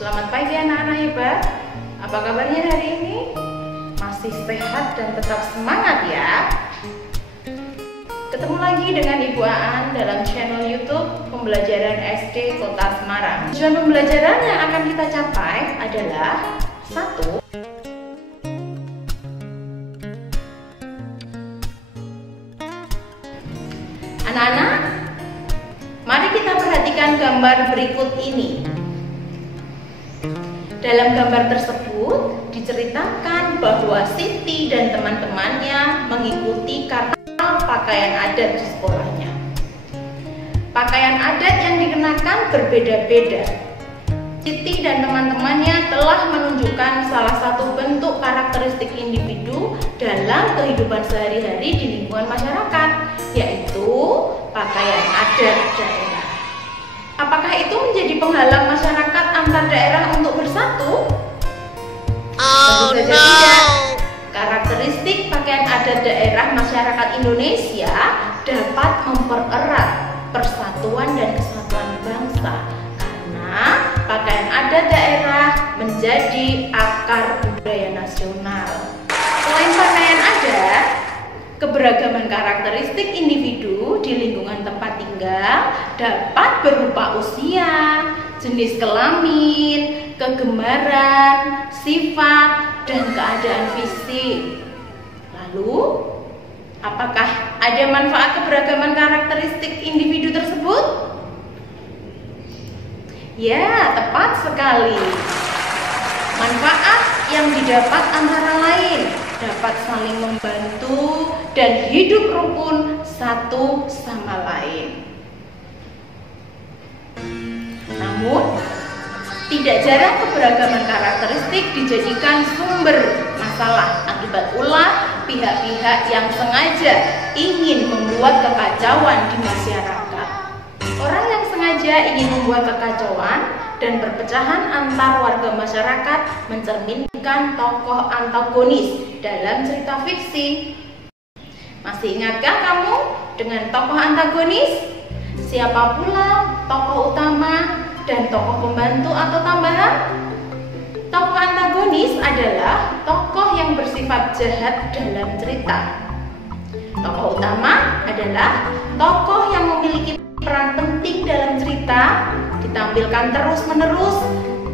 Selamat pagi anak-anak hebat. Apa kabarnya hari ini? Masih sehat dan tetap semangat ya. Ketemu lagi dengan Ibu Aan dalam channel YouTube Pembelajaran SD Kota Semarang. Tujuan pembelajaran yang akan kita capai adalah 1. Anak-anak, mari kita perhatikan gambar berikut ini. Dalam gambar tersebut diceritakan bahwa Siti dan teman-temannya mengikuti karnaval pakaian adat di sekolahnya. Pakaian adat yang dikenakan berbeda-beda. Siti dan teman-temannya telah menunjukkan salah satu bentuk karakteristik individu dalam kehidupan sehari-hari di lingkungan masyarakat, yaitu pakaian adat daerah. Apakah itu menjadi penghalang masyarakat antar daerah untuk bersatu? Tentu saja tidak. Karakteristik pakaian adat daerah masyarakat Indonesia dapat mempererat persatuan dan kesatuan bangsa karena pakaian adat daerah menjadi akar budaya nasional. Selain pakaian adat, keberagaman karakteristik individu di lingkungan tempat tinggal dapat berupa usia, jenis kelamin, kegemaran, sifat, dan keadaan fisik. Lalu, apakah ada manfaat keberagaman karakteristik individu tersebut? Ya, tepat sekali. Manfaat yang didapat antara lain dapat saling membantu dan hidup rukun satu sama lain. Namun, tidak jarang keberagaman karakteristik dijadikan sumber masalah akibat ulah pihak-pihak yang sengaja ingin membuat kekacauan di masyarakat. Orang yang sengaja ingin membuat kekacauan dan perpecahan antar warga masyarakat mencerminkan tokoh antagonis dalam cerita fiksi. Masih ingatkah kamu dengan tokoh antagonis? Siapa pula tokoh utama dan tokoh pembantu atau tambahan? Tokoh antagonis adalah tokoh yang bersifat jahat dalam cerita. Tokoh utama adalah tokoh yang memiliki peran penting dalam cerita, ditampilkan terus-menerus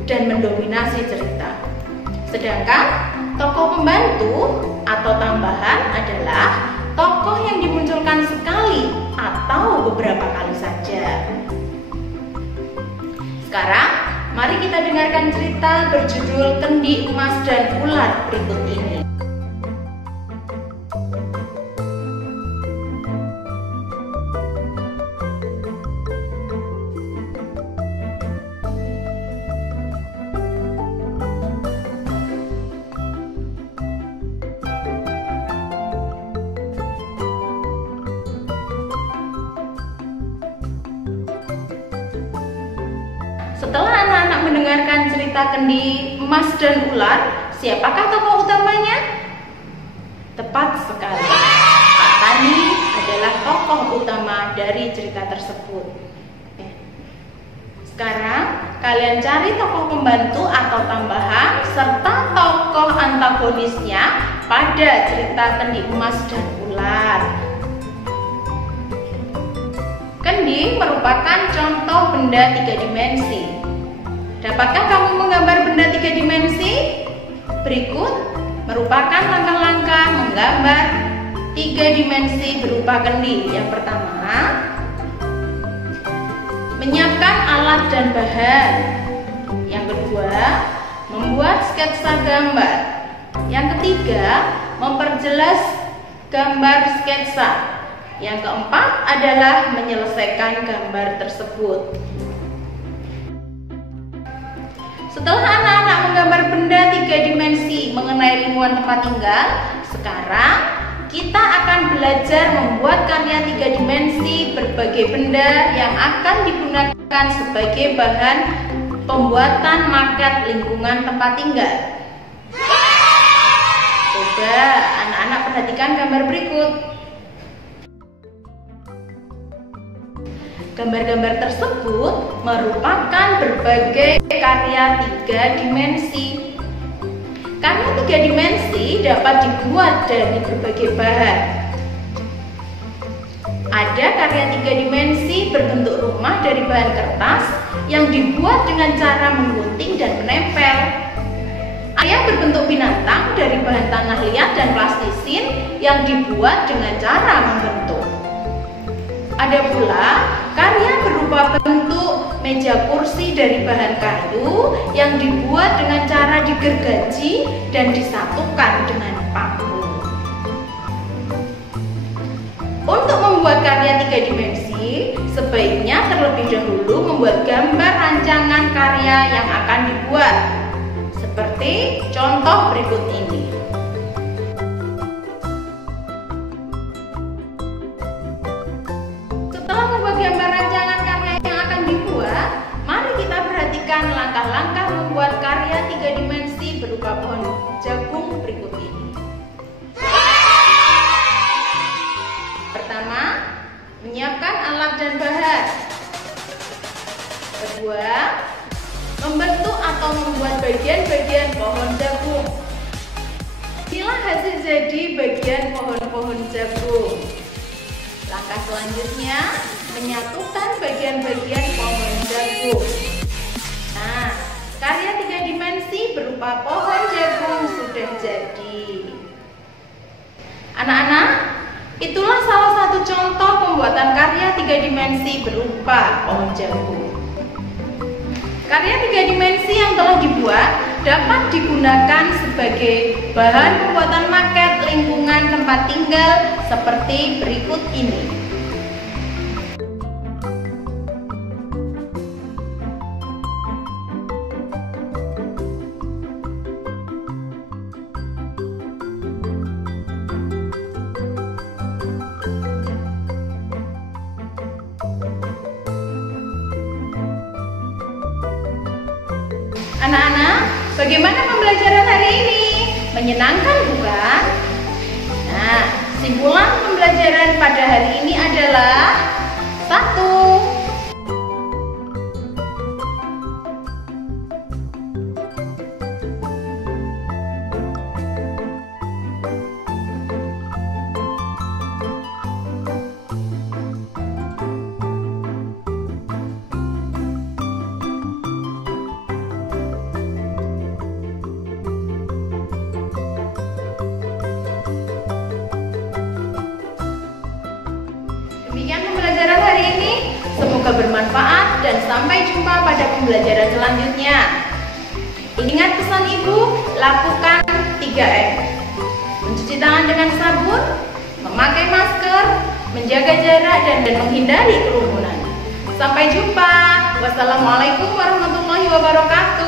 dan mendominasi cerita. Sedangkan tokoh pembantu atau tambahan adalah tokoh yang dimunculkan sekali atau beberapa kali saja. Sekarang, mari kita dengarkan cerita berjudul Kendi Emas dan Ular berikut ini. Setelah anak-anak mendengarkan cerita Kendi Emas dan Ular, siapakah tokoh utamanya? Tepat sekali, Pak Tani adalah tokoh utama dari cerita tersebut. Sekarang, kalian cari tokoh pembantu atau tambahan serta tokoh antagonisnya pada cerita Kendi Emas dan Ular. Kendi merupakan contoh benda 3 dimensi. Dapatkah kamu menggambar benda 3 dimensi? Berikut merupakan langkah-langkah menggambar 3 dimensi berupa kendi. Yang pertama, menyiapkan alat dan bahan. Yang kedua, membuat sketsa gambar. Yang ketiga, memperjelas gambar sketsa. Yang keempat adalah menyelesaikan gambar tersebut. Setelah anak-anak menggambar benda 3 dimensi mengenai lingkungan tempat tinggal, sekarang kita akan belajar membuat karya 3 dimensi berbagai benda yang akan digunakan sebagai bahan pembuatan maket lingkungan tempat tinggal. Coba anak-anak perhatikan gambar berikut. Gambar-gambar tersebut merupakan berbagai karya 3 dimensi. Karya 3 dimensi dapat dibuat dari berbagai bahan. Ada karya 3 dimensi berbentuk rumah dari bahan kertas yang dibuat dengan cara menggunting dan menempel. Karya berbentuk binatang dari bahan tanah liat dan plastisin yang dibuat dengan cara membentuk. Ada pula karya berupa bentuk meja kursi dari bahan kayu yang dibuat dengan cara digergaji dan disatukan dengan paku. Untuk membuat karya 3 dimensi, sebaiknya terlebih dahulu membuat gambar rancangan karya yang akan dibuat, seperti contoh berikut ini. Setelah membuat gambar rancangan karya yang akan dibuat, mari kita perhatikan langkah-langkah membuat karya 3 dimensi berupa pohon jagung berikut ini. Pertama, menyiapkan alat dan bahan. Kedua, membentuk atau membuat bagian-bagian pohon jagung. Inilah hasil jadi bagian pohon-pohon jagung. Langkah selanjutnya, menyatukan bagian-bagian pohon jagung. Nah, karya 3 dimensi berupa pohon jagung sudah jadi. Anak-anak, itulah salah satu contoh pembuatan karya 3 dimensi berupa pohon jagung. Karya 3 dimensi yang telah dibuat dapat digunakan sebagai bahan pembuatan maket lingkungan tempat tinggal seperti berikut ini. Anak-anak, bagaimana pembelajaran hari ini? Menyenangkan bukan? Nah, simpulan pembelajaran pada hari ini adalah 1. Demikian pembelajaran hari ini, semoga bermanfaat dan sampai jumpa pada pembelajaran selanjutnya. Ingat pesan ibu, lakukan 3M. Mencuci tangan dengan sabun, memakai masker, menjaga jarak dan menghindari kerumunan. Sampai jumpa. Wassalamualaikum warahmatullahi wabarakatuh.